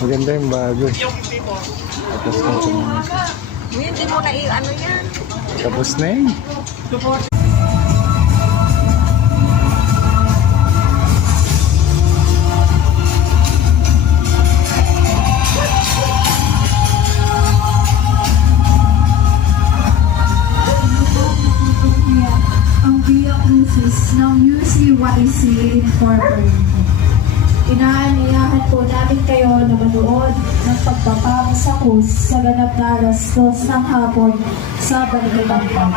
Maganda yung bago. Tapos na ito. Hindi mo na ano yan. Tapos na yun. Ang Via Crucis ng UCYC Incorporated. Inaanyayahan po namin kayo na manood ng pagpapasakus sa ganap na alas 2 ng hapon sa Balibang Park.